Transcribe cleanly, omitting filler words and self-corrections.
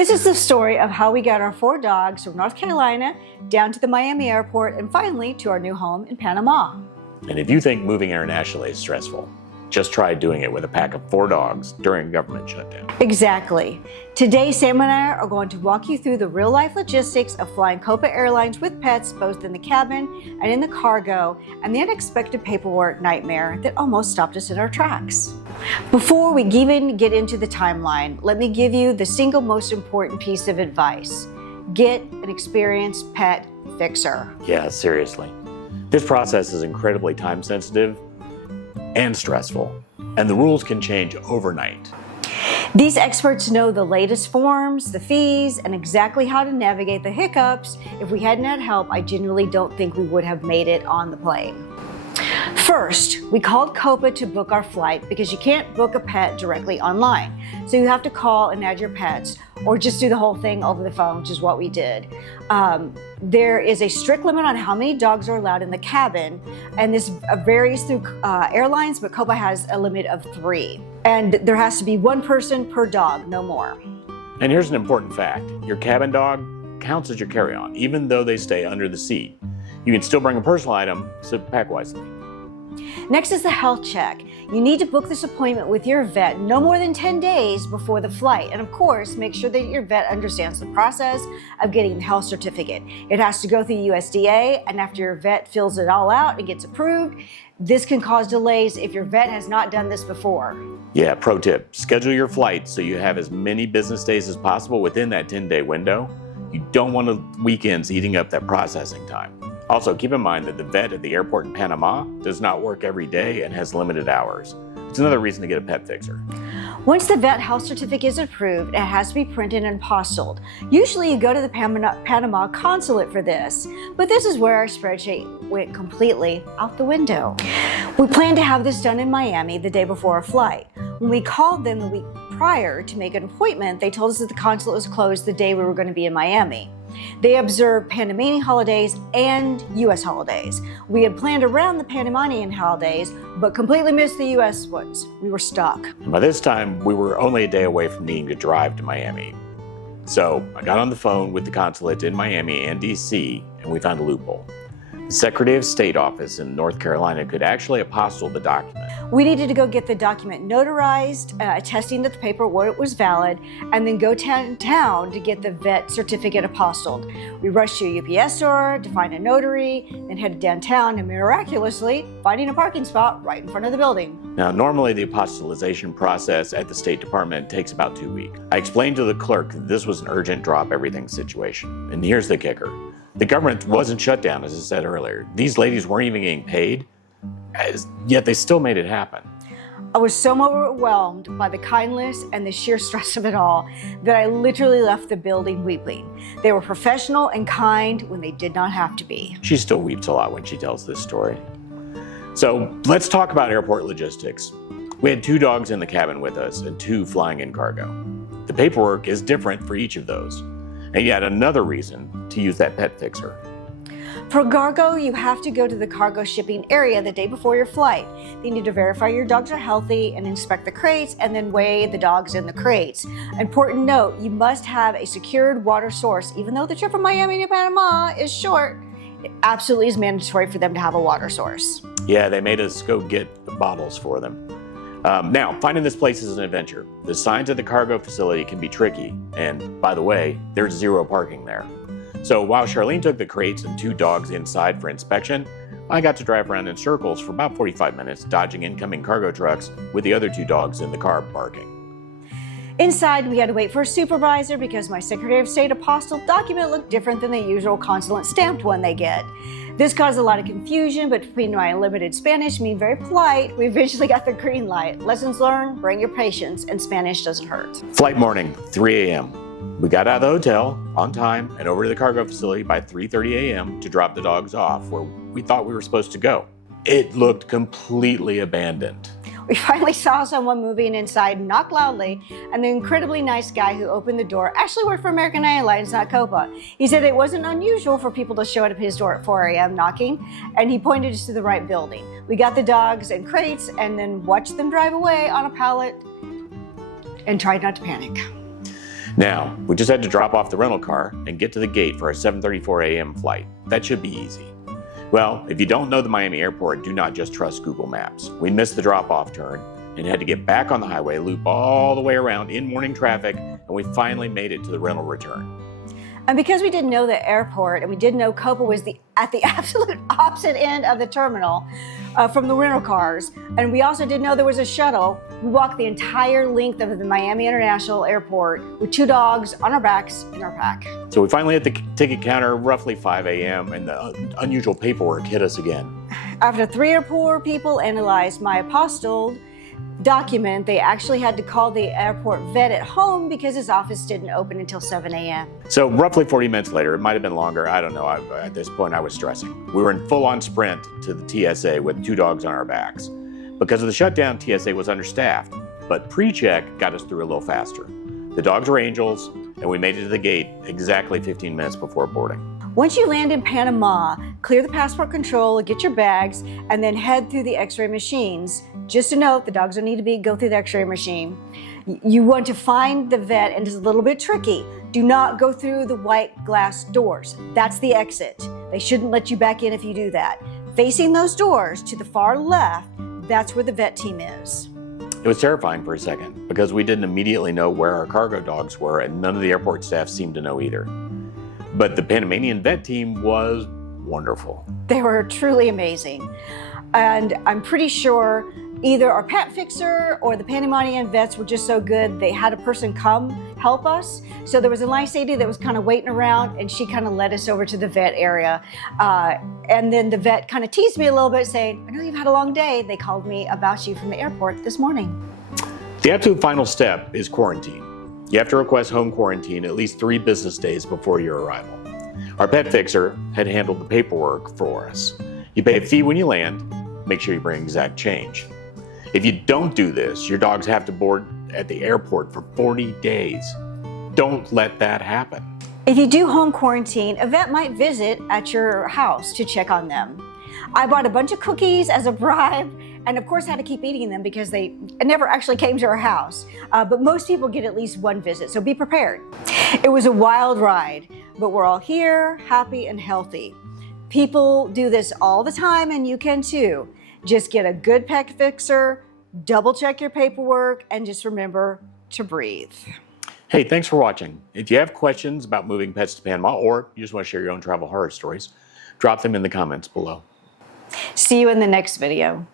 This is the story of how we got our 4 dogs from North Carolina down to the Miami airport and finally to our new home in Panama. And if you think moving internationally is stressful, just try doing it with a pack of 4 dogs during a government shutdown. Exactly. Today, Sam and I are going to walk you through the real-life logistics of flying Copa Airlines with pets both in the cabin and in the cargo, and the unexpected paperwork nightmare that almost stopped us in our tracks. Before we even get into the timeline, let me give you the single most important piece of advice. Get an experienced pet fixer. Yeah, seriously. This process is incredibly time-sensitive and stressful, and the rules can change overnight. These experts know the latest forms, the fees, and exactly how to navigate the hiccups. If we hadn't had help, I genuinely don't think we would have made it on the plane. First, we called Copa to book our flight because you can't book a pet directly online. So you have to call and add your pets, or just do the whole thing over the phone, which is what we did. There is a strict limit on how many dogs are allowed in the cabin, and this varies through airlines, but Copa has a limit of 3. And there has to be 1 person per dog, no more. And here's an important fact. Your cabin dog counts as your carry-on, even though they stay under the seat. You can still bring a personal item, so pack wisely. Next is the health check. You need to book this appointment with your vet no more than 10 days before the flight. And of course, make sure that your vet understands the process of getting the health certificate. It has to go through USDA, and after your vet fills it all out and gets approved, this can cause delays if your vet has not done this before. Yeah, pro tip, schedule your flight so you have as many business days as possible within that 10-day window. You don't want the weekends eating up that processing time. Also, keep in mind that the vet at the airport in Panama does not work every day and has limited hours. It's another reason to get a pet fixer. Once the vet health certificate is approved, it has to be printed and apostilled. Usually you go to the Panama consulate for this, but this is where our spreadsheet went completely out the window. We planned to have this done in Miami the day before our flight. When we called them the week prior to make an appointment, they told us that the consulate was closed the day we were going to be in Miami. They observed Panamanian holidays and U.S. holidays. We had planned around the Panamanian holidays, but completely missed the U.S. ones. We were stuck. And by this time, we were only a day away from needing to drive to Miami. So I got on the phone with the consulate in Miami and D.C., and we found a loophole. The Secretary of State office in North Carolina could actually apostille the document. We needed to go get the document notarized, attesting that the paperwork was valid, and then go downtown to get the vet certificate apostilled. We rushed to a UPS store to find a notary, then headed downtown and miraculously finding a parking spot right in front of the building. Now, normally the apostillization process at the State Department takes about 2 weeks. I explained to the clerk that this was an urgent drop everything situation. And here's the kicker. The government wasn't shut down, as I said earlier. These ladies weren't even getting paid, yet they still made it happen. I was so overwhelmed by the kindness and the sheer stress of it all that I literally left the building weeping. They were professional and kind when they did not have to be. She still weeps a lot when she tells this story. So let's talk about airport logistics. We had 2 dogs in the cabin with us and 2 flying in cargo. The paperwork is different for each of those. And yet another reason to use that pet fixer. For cargo, you have to go to the cargo shipping area the day before your flight. They need to verify your dogs are healthy and inspect the crates and then weigh the dogs in the crates. Important note, you must have a secured water source. Even though the trip from Miami to Panama is short, it absolutely is mandatory for them to have a water source. Yeah, they made us go get the bottles for them. Now, finding this place is an adventure. The signs at the cargo facility can be tricky, and by the way, there's 0 parking there. So while Charlene took the crates and 2 dogs inside for inspection, I got to drive around in circles for about 45 minutes, dodging incoming cargo trucks with the other 2 dogs in the car barking. Inside, we had to wait for a supervisor because my Secretary of State apostille document looked different than the usual consulate stamped one they get. This caused a lot of confusion, but between my limited Spanish, being very polite, we eventually got the green light. Lessons learned, bring your patience, and Spanish doesn't hurt. Flight morning, 3 a.m. We got out of the hotel on time and over to the cargo facility by 3:30 a.m. to drop the dogs off where we thought we were supposed to go. It looked completely abandoned. We finally saw someone moving inside, knock loudly, and the incredibly nice guy who opened the door actually worked for American Airlines, not Copa. He said it wasn't unusual for people to show up at his door at 4 a.m. knocking, and he pointed us to the right building. We got the dogs and crates and then watched them drive away on a pallet and tried not to panic. Now, we just had to drop off the rental car and get to the gate for our 7:34 a.m. flight. That should be easy. Well, if you don't know the Miami airport, do not just trust Google Maps. We missed the drop-off turn and had to get back on the highway, loop all the way around in morning traffic, and we finally made it to the rental return. And because we didn't know the airport and we didn't know Copa was at the absolute opposite end of the terminal from the rental cars, and we also didn't know there was a shuttle, we walked the entire length of the Miami International Airport with 2 dogs on our backs in our pack. So we finally hit the ticket counter roughly 5 a.m. and the unusual paperwork hit us again. After 3 or 4 people analyzed my Apostille document, they actually had to call the airport vet at home because his office didn't open until 7 a.m. So roughly 40 minutes later, it might have been longer, I don't know, at this point I was stressing. We were in full-on sprint to the TSA with 2 dogs on our backs. Because of the shutdown, TSA was understaffed, but pre-check got us through a little faster. The dogs were angels, and we made it to the gate exactly 15 minutes before boarding. Once you land in Panama, clear the passport control, get your bags, and then head through the x-ray machines. Just a note, the dogs don't need to go through the x-ray machine. You want to find the vet, and it's a little bit tricky. Do not go through the white glass doors. That's the exit. They shouldn't let you back in if you do that. Facing those doors to the far left, that's where the vet team is. It was terrifying for a second because we didn't immediately know where our cargo dogs were, and none of the airport staff seemed to know either. But the Panamanian vet team was wonderful. They were truly amazing. And I'm pretty sure either our pet fixer or the Panamanian vets were just so good, they had a person come help us. So there was a nice lady that was kind of waiting around, and she kind of led us over to the vet area. And then the vet kind of teased me a little bit, saying, I know you've had a long day. They called me about you from the airport this morning. The absolute final step is quarantine. You have to request home quarantine at least 3 business days before your arrival. Our pet fixer had handled the paperwork for us. You pay a fee when you land. Make sure you bring exact change. If you don't do this, your dogs have to board at the airport for 40 days. Don't let that happen. If you do home quarantine, a vet might visit at your house to check on them. I bought a bunch of cookies as a bribe, and of course had to keep eating them because they never actually came to our house. But most people get at least 1 visit, so be prepared. It was a wild ride, but we're all here, happy and healthy. People do this all the time, and you can too. Just get a good pet fixer, double check your paperwork, and just remember to breathe. Hey, thanks for watching. If you have questions about moving pets to Panama, or you just want to share your own travel horror stories, drop them in the comments below. See you in the next video.